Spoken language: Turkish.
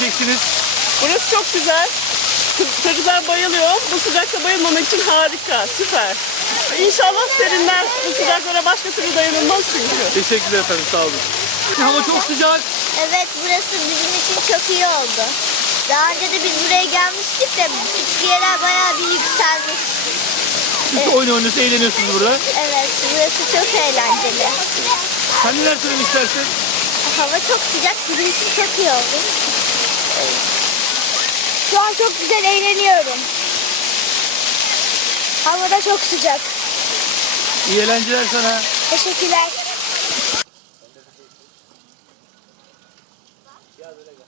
diyeceksiniz? Burası çok güzel. Çocuklar bayılıyor. Bu sıcakta bayılmamak için harika, süper. İnşallah serinler. Bu sıcaklara başka türlü dayanılmaz çünkü. Teşekkürler efendim sağ olun. Hava çok sıcak. Evet burası bizim için çok iyi oldu. Daha önce de biz buraya gelmiştik de içkiyeler bayağı bir yükselmiş. Siz de oyun oynuyorsunuz, eğleniyorsunuz burada. Evet burası çok eğlenceli. Sen neler söylemek istersin? Hava çok sıcak bizim için çok iyi oldu. Şu an çok güzel eğleniyorum. Havada çok sıcak. İyi eğlenceler sana. Teşekkürler. Ya böyle gel.